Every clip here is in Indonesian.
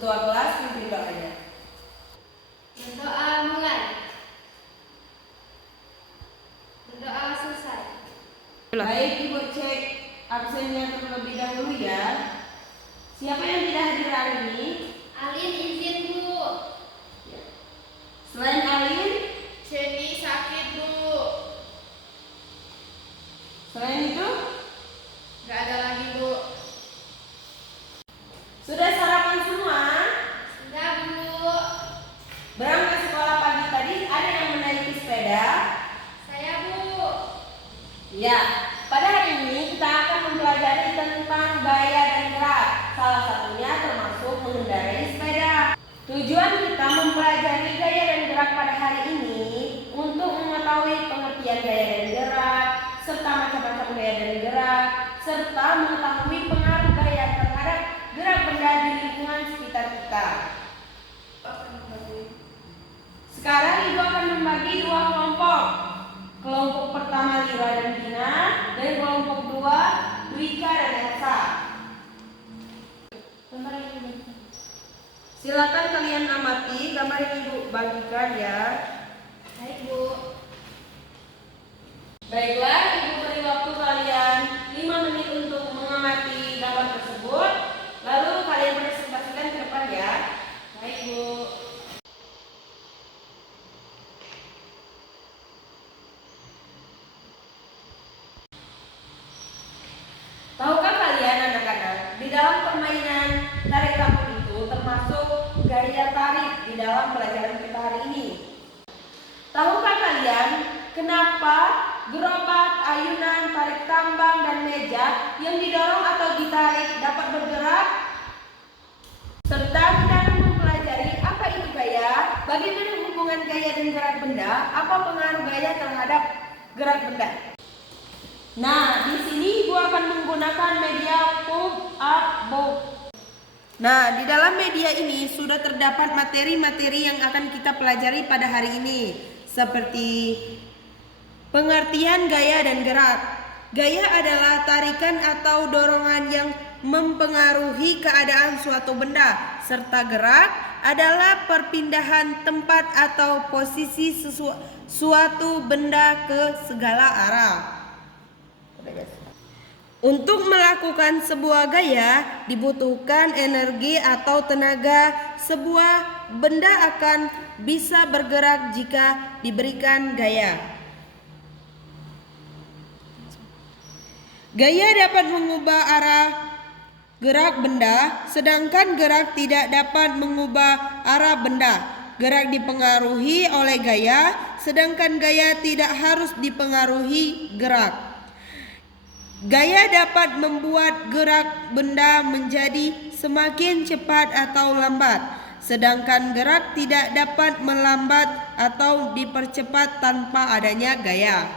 Ketua kelas pimpin doanya. Berdoa mulai. Berdoa selesai. Baik, Ibu cek absennya terlebih dahulu ya. Siapa yang tidak hadir hari ini? Alin izin Bu. Selain Alin, Jenny sakit Bu. selain itu, Gak ada lagi Bu. sudah sarapan semua? Sudah Bu. Berangkat sekolah pagi tadi ada yang menaiki sepeda? Saya Bu. Ya, pada hari ini kita akan mempelajari tentang gaya dan gerak. Salah satunya termasuk mengendarai sepeda. Tujuan kita mempelajari gaya dan gerak pada hari ini untuk mengetahui pengertian gaya dan gerak, serta macam-macam gaya dan gerak, serta mengetahui pengaruh gaya terhadap gerak benda di lingkungan sekitar kita. Sekarang Ibu akan membagi dua kelompok. Kelompok pertama Lira dan Dina, dan kelompok dua Dwika dan Elsa. Silakan kalian amati gambar yang Ibu bagikan ya. Baik Bu. Baiklah, Ibu beri waktu kalian 5 menit untuk mengamati gambar tersebut. Lalu kalian presentasikan ke depan ya. Baik Bu. Tahukah kalian anak-anak, di dalam permainan tarik tambang itu termasuk gaya tarik di dalam pelajaran kita hari ini. Tahukah kalian kenapa gerobak, ayunan, tarik tambang, dan meja yang didorong atau ditarik dapat bergerak? Serta kita akan mempelajari apa itu gaya, bagaimana hubungan gaya dan gerak benda, apa pengaruh gaya terhadap gerak benda. Nah, di sini Ibu akan menggunakan media pub-up book. Nah, di dalam media ini sudah terdapat materi-materi yang akan kita pelajari pada hari ini, seperti pengertian gaya dan gerak. Gaya adalah tarikan atau dorongan yang mempengaruhi keadaan suatu benda, serta gerak adalah perpindahan tempat atau posisi suatu benda ke segala arah. Untuk melakukan sebuah gaya dibutuhkan energi atau tenaga. Sebuah benda akan bisa bergerak jika diberikan gaya. Gaya dapat mengubah arah gerak benda, sedangkan gerak tidak dapat mengubah arah benda. Gerak dipengaruhi oleh gaya, sedangkan gaya tidak harus dipengaruhi gerak. Gaya dapat membuat gerak benda menjadi semakin cepat atau lambat, sedangkan gerak tidak dapat melambat atau dipercepat tanpa adanya gaya.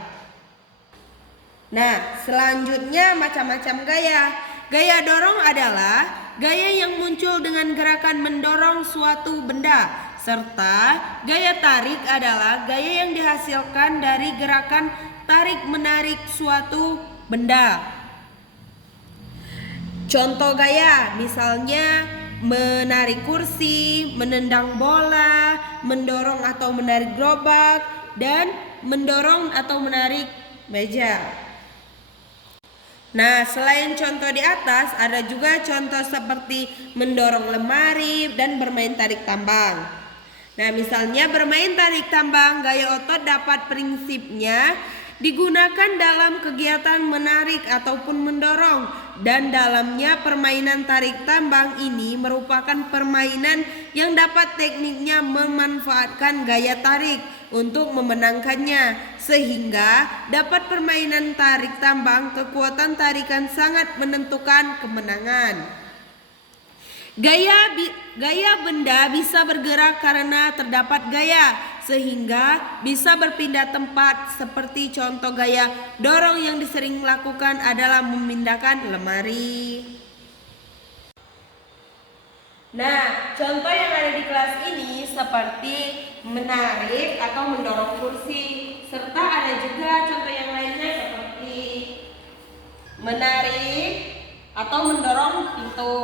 Nah, selanjutnya macam-macam gaya. Gaya dorong adalah gaya yang muncul dengan gerakan mendorong suatu benda, serta gaya tarik adalah gaya yang dihasilkan dari gerakan tarik-menarik suatu benda. Contoh gaya misalnya menarik kursi, menendang bola, mendorong atau menarik gerobak, dan mendorong atau menarik meja. Nah, selain contoh di atas, ada juga contoh seperti mendorong lemari dan bermain tarik tambang. Nah, misalnya bermain tarik tambang, gaya otot dapat prinsipnya digunakan dalam kegiatan menarik ataupun mendorong, dan dalamnya permainan tarik tambang ini merupakan permainan yang dapat tekniknya memanfaatkan gaya tarik untuk memenangkannya, sehingga dapat permainan tarik tambang kekuatan tarikan sangat menentukan kemenangan. Gaya benda bisa bergerak karena terdapat gaya, sehingga bisa berpindah tempat. Seperti contoh gaya dorong yang disering lakukan adalah memindahkan lemari. Nah, contoh yang ada di kelas ini seperti menarik atau mendorong kursi, serta ada juga contoh yang lainnya seperti menarik atau mendorong pintu.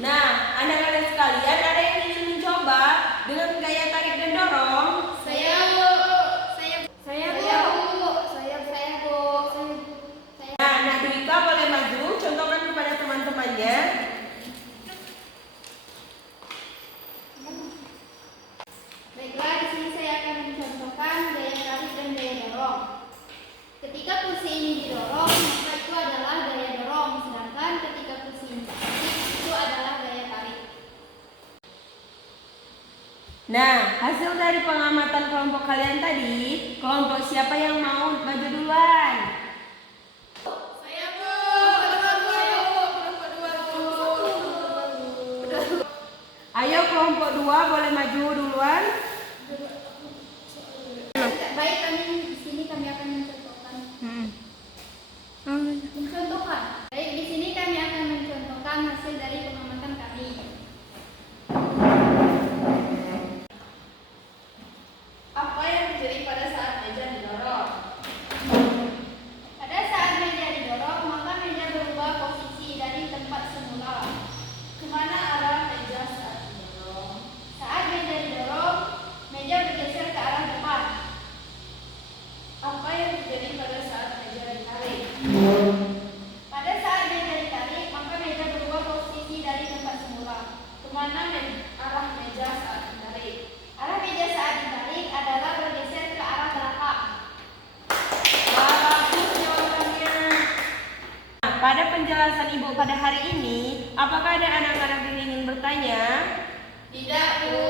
Nah, anak-anak sekalian, ada yang ingin mencoba dengan gaya tarik dan dorong? Saya Bu. Saya Bu. Saya Bu. Nah, Nak Dwika boleh maju, contohkan kepada teman-temannya. Baiklah, di sini saya akan mencontohkan gaya tarik dan gaya dorong. Ketika kursi ini didorong, maka itu adalah gaya dorong, sedangkan ketika kursi ini ditarik, itu adalah gaya tarik. Nah, hasil dari pengamatan kelompok kalian tadi, kelompok siapa yang mau maju duluan? Saya Bu. Ayo kelompok 2 boleh maju duluan. Baik, kami akan mencontohkan. Baik, di sini kami akan mencontohkan hasil dari pengamatan kami. Apa yang terjadi pada saat meja didorong? Pada saat meja didorong, maka meja berubah posisi dari tempat semula. Kemana arah meja saat didorong? Saat meja didorong, meja bergeser ke arah depan. Apa yang terjadi pada saat meja ditarik? Pada saat meja ditarik, maka meja berubah posisi dari tempat semula. Kemana arah meja saat ditarik? Arah meja saat ditarik adalah bergeser ke arah belakang. Bagus jawabannya. Nah, pada penjelasan Ibu pada hari ini, apakah ada anak-anak yang ingin bertanya? Tidak, Bu.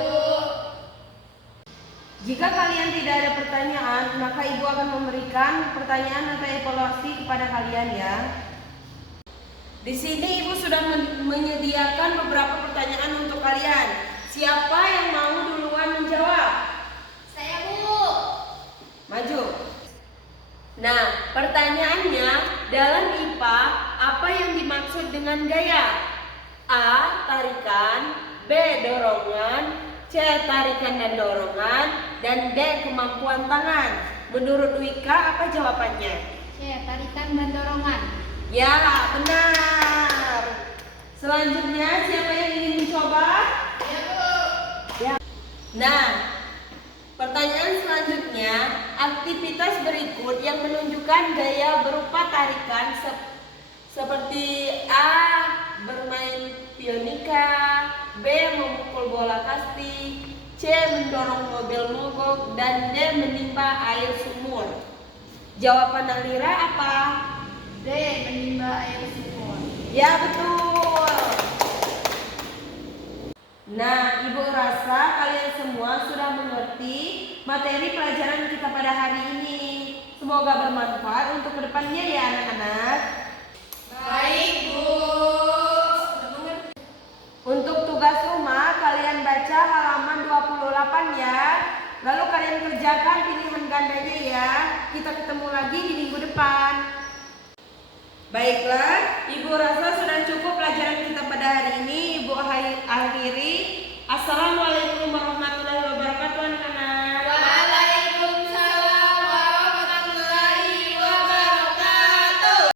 Jika kalian tidak ada pertanyaan, maka Ibu akan memberikan pertanyaan atau evaluasi kepada kalian ya. Di sini Ibu sudah menyediakan beberapa pertanyaan untuk kalian. Siapa yang mau duluan menjawab? Saya, Bu. Maju. Nah, pertanyaannya, dalam IPA, apa yang dimaksud dengan gaya? A. Tarikan, B. Dorongan, C. Tarikan dan dorongan, dan D. Kemampuan tangan. Menurut Wika, apa jawabannya? Saya tarikan dan dorongan. Ya, benar. Selanjutnya, siapa yang ingin mencoba? Ya, Bu. Ya. Nah, pertanyaan selanjutnya, aktivitas berikut yang menunjukkan gaya berupa tarikan seperti A. Bermain pionika, B. Memukul bola kasti, C. Mendorong mobil mogok, dan D. Menimba air sumur. Jawaban Alira apa? D. Menimba air sumur. Ya, betul. Nah, Ibu rasa kalian semua sudah mengerti materi pelajaran kita pada hari ini. Semoga bermanfaat untuk kedepannya ya anak-anak. Baik, Bu. Untuk tugas rumah kalian baca halaman 28 ya. Lalu kalian kerjakan pilihan gandanya ya. Kita ketemu lagi di minggu depan. Baiklah, Ibu rasa sudah cukup pelajaran kita pada hari ini. Ibu akhiri.